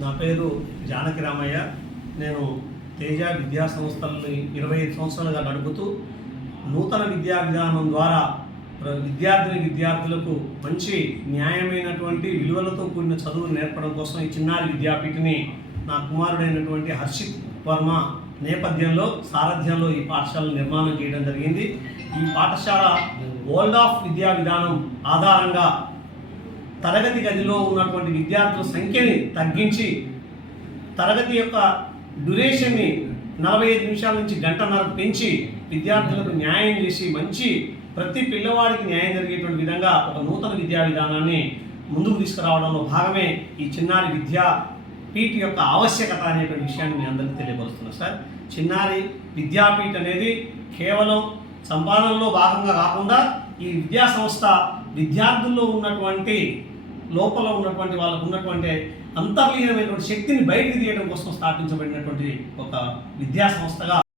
నా పేరు జానకి రామయ్య. నేను తేజ విద్యా సంస్థలని 25 సంవత్సరాలుగా నడుపుతూ నూతన విద్యా విధానం ద్వారా విద్యార్థులకు మంచి న్యాయమైనటువంటి విలువలతో కూడిన చదువులు నేర్పడం కోసం ఈ చిన్నారి విద్యాపీఠని నా కుమారుడైనటువంటి హర్షిత్ వర్మ నేపథ్యంలో సారథ్యంలో ఈ పాఠశాల నిర్మాణం చేయడం జరిగింది. ఈ పాఠశాల వరల్డ్ ఆఫ్ విద్యా విధానం ఆధారంగా తరగతి గదిలో ఉన్నటువంటి విద్యార్థుల సంఖ్యని తగ్గించి తరగతి యొక్క డ్యూరేషన్ని 45 నిమిషాల నుంచి గంటన్నరకు పెంచి విద్యార్థులకు న్యాయం చేసి మంచి ప్రతి పిల్లవాడికి న్యాయం జరిగేటువంటి విధంగా ఒక నూతన విద్యా విధానాన్ని ముందుకు తీసుకురావడంలో భాగమే ఈ చిన్నారి విద్యాపీఠ్ యొక్క ఆవశ్యకత అనేటువంటి విషయాన్ని మీ అందరికీ తెలియపరుస్తున్నాను సార్. చిన్నారి విద్యాపీఠ్ అనేది కేవలం సంపాదనలో భాగంగా కాకుండా ఈ విద్యా సంస్థ విద్యార్థుల్లో ఉన్నటువంటి లోపల ఉన్నటువంటి వాళ్ళకు ఉన్నటువంటి అంతర్లీనమైనటువంటి శక్తిని బయటికి తీయడం కోసం స్థాపించబడినటువంటి ఒక విద్యా సంస్థగా